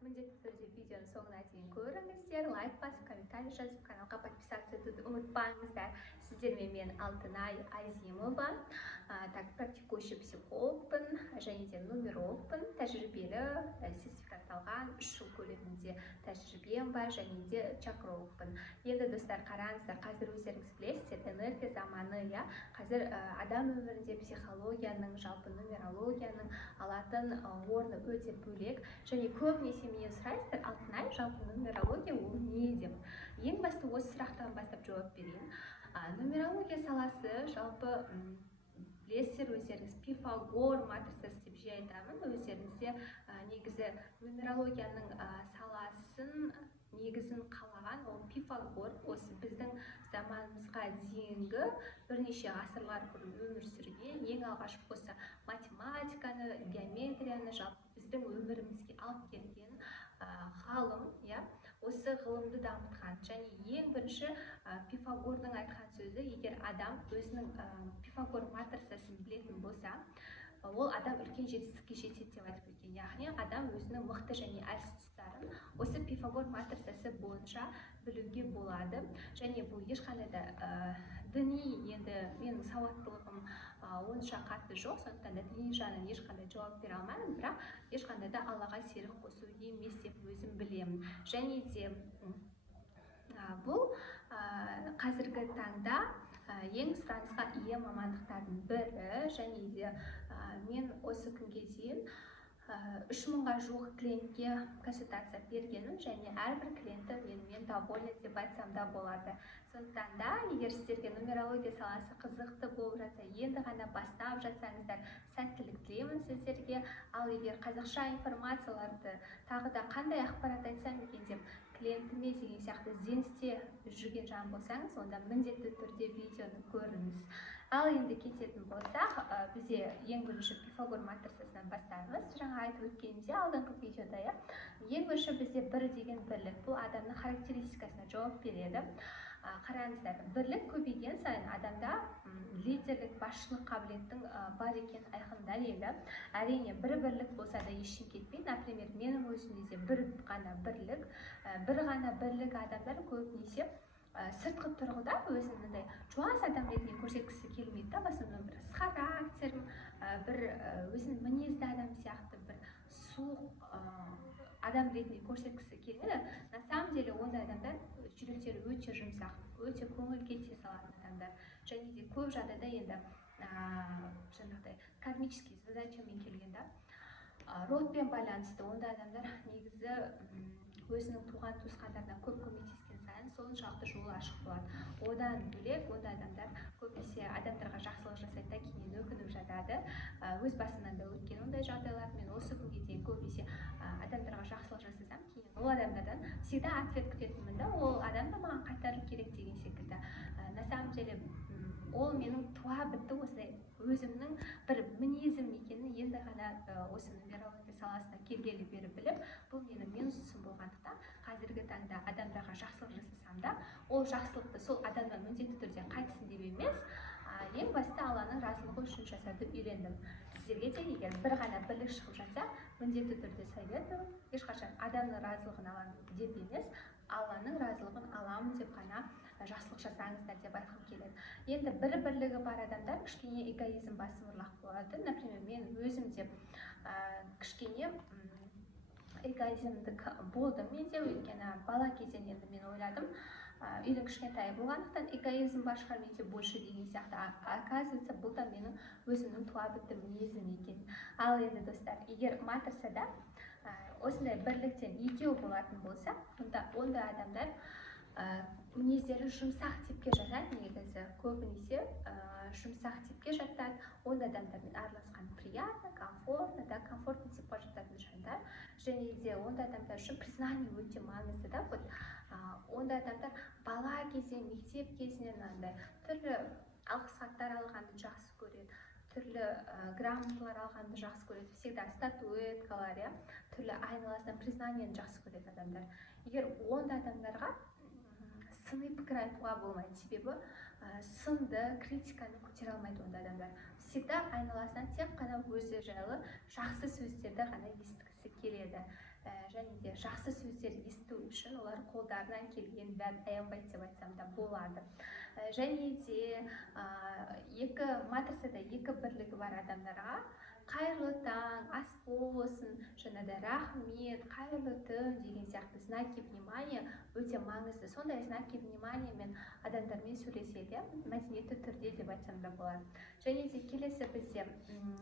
Міндетті түрде видеоның соңына дейін көріңіздер, лайк басып, комментарий жазып, каналға подписаться етуді ұмытпаңыздар. Сіздермен мен Алтынай Азимова, так, практикующий психологпын, және де нумерологпын, тәжірибелі, сертификатталған 3 жыл көлемінде тәжірибем бар, және де чакрологпын. Енді достар, қараңыздар, қазір өздеріңіз білесіздер, энергия заманы, я қазір адам өмірінде психологияның, жалпы нумерологияның алатын орны өте бөлек, және көбінесе менен сұрайсыздар, Алтынай, жалпы нумерология ол не деп? Ең басты осы сұрақтан бастап жауап берейін. Нумерология саласы жалпы білесіздер өздеріңіз Пифагор матрицасы деп жиі айтамын. Өздеріңізде негізі нумерологияның саласын негізін қалаған ол Пифагор, осы біздің заманымызға дейінгі бірнеше ғасырлар бұрын өмір сүрген, ең алғашқы осы математиканы, геометрияны жалпы біздің өмірімізге алып келген ғалым, осы ғылымды дамытқан. Және ең бірінші Пифагордың айтқан сөзі, егер адам өзінің Пифагор матрицасын білетін болса, ол адам үлкен жетістікке жетеді деп айтып кеткен. Яғни адам өзінің мықты және әлсіз тұстарын осы Пифагор матрицасы бойынша білуге болады. Және бұл ешқандай да діни, енді менің сауаттылығым онша қатты жоқ, сондықтан да діни жағынан ешқандай жауап бере алмаймын, бірақ ешқандай да Аллаға серік қосу емес деп өзім білемін. Және де бұл қазіргі таңда ең сұранысқа ие мамандықтардың бірі, және де мен осы күнге дейін 3000-ға жуық клиентке консультация бергенмін, және әрбір клиенті менімен доволен деп айтсам да болады. Сондықтан да, егер сіздерге нумерология саласы қызықты болып жатса, енді ғана бастап жатсаңыздар, сәттілік тілеймін сіздерге. Ал егер қазақша информацияларды тағы да қандай ақпарат айтсам екен деп клиентіме деген сияқты ізденісте жүрген жан болсаңыз, онда міндетті түрде видеоны көріңіз. Ал енді кететін болсақ, бізде ең бірінші Пифагор матрицасынан бастаймыз. Жаңа айтып өткенімде алдыңғы видеода, ең бірінші бізде бір деген бірлік, бұл адамның характеристикасына жауап береді. Қараңыздар, бірлік көбейген сайын адамда лидерлік, басшылық қабілеттің бар екен айқын дәлелі. Әрине, бір бірлік болса да ешкім кетпейді. Например, менің өзімде бір ғана бірлік адамдар көбінесе сыртқы тұрғыда өзінің жуас адам ретінде көрсеткісі келмейді, в основном бір характерім, бір өзінің мінезді адам сияқты бір суық адам ретінде көрсеткісі келмейді. На самом деле ондай адамдар жүректері өте жұмсақ, өте көңілге тез алатын адамдар, және де көп жағдайда енді жаңағыдай кармический задачамен келгенде родпен байланысты ондай адамдар негізі өзінің туған туысқандарына көп көмектескен сайын соншалықты жолы ашық болады. Одан бөлек ондай адамдар көбінесе адамдарға жақсылық жасайды да кейін өкініп жатады. Өз басымнан да өткен ондай жағдайлар, мен осы күнге дейін көбінесе адамдарға жақсылық жасасам, кейін ол адамдардан всегда ответ күтетінмін да, ол адам да маған қайтару керек деген секілді. На самом деле ол менің туа бітті осылай өзімнің бір мінезім екенін енді ғана осы нумерология саласына келгелі бері біліп, бұл менің минусым болғандықтан қазіргі таңда адамдарға жақсылық жасасам да, ол жақсылықты сол адамнан міндетті түрде қайтсын деп емес, ең басты Алланың разылығы үшін жасауды үйрендім. Сіздерге де егер бір ғана бірлік шығып жатса, міндетті түрде советую, ешқашан адамның разылығын аламын деп емес, Алланың разылығын аламын деп қана жақсылық жасаңыздар деп айтқым келеді. Енді бірлігі бар адамдар кішкене эгоизм басымырақ болады. Например, мен өзім де кішкене эгоизмдік болдым менде, өйткені бала кезден енді мен ойладым, үйдің кішкентай болғандықтан эгоизм бар шығар менде больше деген сияқты. Оказывается, бұл да менің өзімнің туа бітті мінезім екен. Ал енді достар, егер матрицада осындай бірліктен екеу болатын болса, онда адамдар мінездері жұмсақ типке жатады, негізі көбінесе жұмсақ типке жатады. Онда адамдармен араласқан приятно, комфортно, комфортный типқа жататын жандар. Және де онда адамдар үшін признание өте маңызды да. Онда адамдар бала кезде, мектеп кезінен түрлі алғыс хаттар алғанды жақсы көреді, түрлі грамоталар алғанды жақсы көреді, всегда статуэткалар, түрлі айналасынан признанияны жақсы көреді адамдар. Егер онда адамдарға сыни пікір айтуға болмайды, себебі сынды, критиканы көтере алмайды онда адамдар. Всегда айналасынан тек қана өзі жайлы жақсы сөздерді ғана естігісі келеді. және де жақсы сөздер есту үшін олар қолдарынан келген бәрін аянбайды деп айтсам да болады. Және де екі матрицада екі бірлігі бар адамдарға қайырлы таң, ас болсын, және де рахмет, қайырлы түн деген сияқты знаки внимания өте маңызды. Сондай знаки внимания мен адамдармен сөйлеседі, мәдениетті түрде деп айтсам да болады. Және де келесі бізде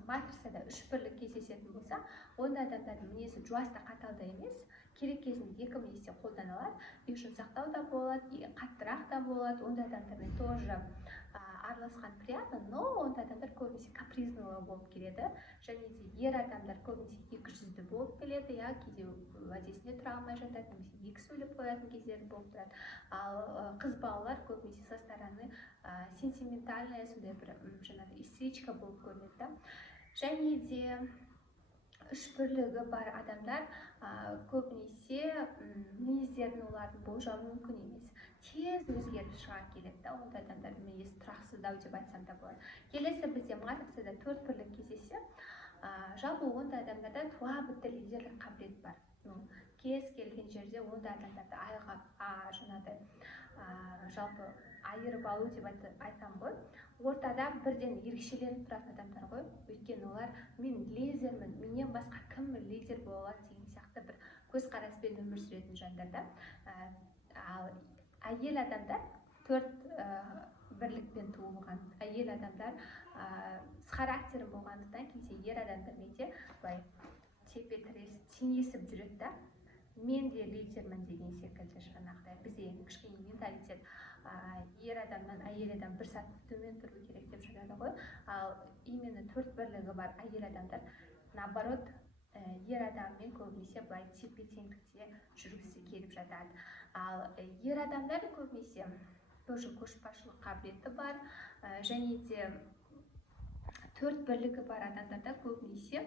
матрицада үш бірлік кездесетін болса, онда адамдардың мінезі жуас та қатал да емес, керек кезінде екі мінезде қолданылады, жұмсақтау да болады, қаттырақ та болады. Онда адамдармен тоже араласқан приятно, но онда адамдар көбінесе капризнылы болып келеді. Және де ер адамдар көбінесе екі жүзді болып келеді, кейде уәдесіне тұра алмай жатады, немесе екі сөйлеп қоятын кездері болып тұрады. Ал қыз балалар көбінесе со стороны сентиментальная, сондай бір жаңағы истеричка болып көрінеді. Және де үш бірлігі бар адамдар көбінесе мінездерін олардың болжау мүмкін емес, тез өзгеріп шыға келеді. Ондай адамдардың мінезі тұрақсыздау деп айтсам да болады. Келесі бізде матрицада төрт бірлік кездессе, жалпы ондай адамдарда туа бітті лидерлік қабілет бар. Кез келген жерде ондай адамдарды жалпы айырып алу деп айтам ғой. Ортада бірден ерекшеленіп тұратын адамдар ғой. Өйткені олар мен лидермін, менен басқа кім лидер бола алады деген сияқты бір көзқараспен өмір сүретін жандарда. Ал әйел адамдар төрт бірлікпен туылған. Әйел адамдар с характерім болғандықтан кейде ер адамдармен де тепе тірес теңесіп жүреді да. Мен де лидермін деген секілді жаңағыдай. Бізде кішкене менталитет ер адамнан әйел адам бір сат төмен тұру керек деп жүреді ғой. Ал именно төрт бірлігі бар әйел адамдар наоборот ер адаммен көбінесе былай тепе теңдікте жүргісі келіп жатады. Ал ер адамдар көбінесе тоже көшбасшылық қабілеті бар, және де төрт бірлігі бар адамдарда көбінесе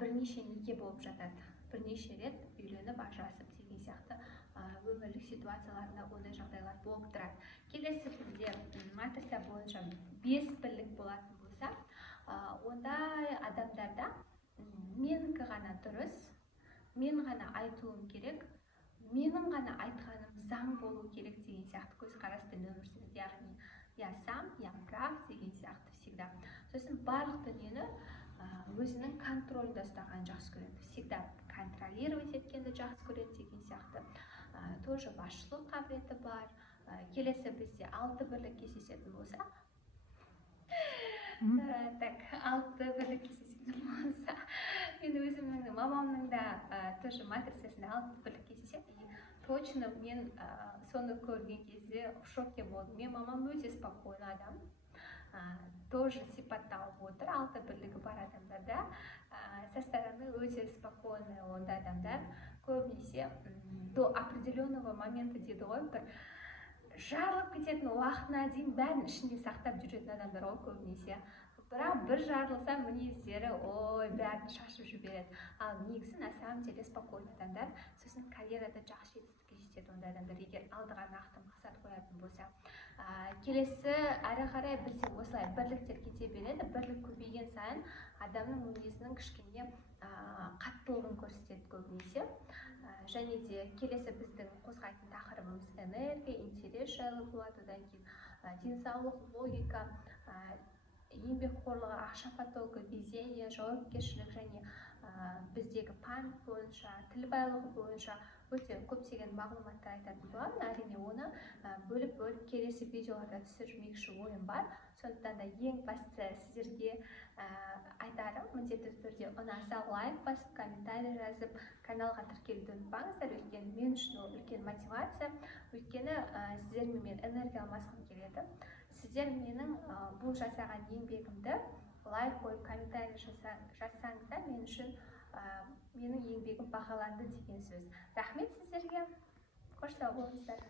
бірнеше неке болып жатады. Бірнеше рет үйленіп ажырасып деген сияқты өмірлік ситуацияларында ондай жағдайлар болып тұрады. Келесі бізде матрица бойынша бес бірлік болатын болса, ондай адамдарда менікі ғана дұрыс, мен ғана айтуым керек, менің ғана айтқаным заң болу керек деген сияқты көзқараспен өмір сүреді. Яғни я сам, я прав деген сияқты всегда. Сосын барлық дүниені өзінің контролінде ұстағанын жақсы көреді. Всегда контролировать еткенді жақсы көреді деген сияқты. Тоже басшылық қабілеті бар. Келесі бізде алты бірлік кездесетін болса, алты бірлік кездесетін болса, мен өзімнің мамамның да тоже матрицасында алты бірлік кездеседі. Точно мен соны көрген кезде в шоке болдым. Мен мамам өте спокойный адам. Тоже сипатталып отыр алты бірлігі бар адамдарда. Со стороны өте спокойный ондай адамдар көбінесе до определенного момента дейді ғой, бір жарылып кететін уақытына дейін бәрін ішінде сақтап жүретін адамдар ғой көбінесе. Бірақ бір жарылса мінездері бәрін шашып жібереді. Ал негізі на самом деле спокойный адамдар, сосын карьерада жақсы жетістікке жетеді ондай адамдар, егер алдыға нақты мақсат қоятын болса. Келесі әрі қарай бізде осылай бірліктер кете береді. Бірлік көбейген сайын адамның мінезінің кішкене қаттылығын көрсетеді көбінесе. Және де келесі біздің қозғайтын тақырыбымыз энергия, интерес жайлы болады. Одан кейін денсаулық, логика, еңбекқорлығы, ақша потокі, везение, жауапкершілік және біздегі память бойынша, тіл байлығы бойынша өте көптеген мағлұматтар айтатын боламын. Әрине оны бөліп келесі видеоларда түсірмекші ойым бар. Сондықтан да ең бастысы сіздерге айтарым, міндетті түрде ұнаса лайк басып, комментарий жазып, каналға тіркелуді ұмытпаңыздар. Өйткені мен үшін ол үлкен мотивация. Өйткені сіздермен мен энергия алмасқым келеді. Сіздер менің бұл жасаған еңбегімді лайк қойып, комментарий жазсаңыздар, мен үшін менің еңбегім бағаланды деген сөз. Рахмет сіздерге. Қош сау болыңыздар.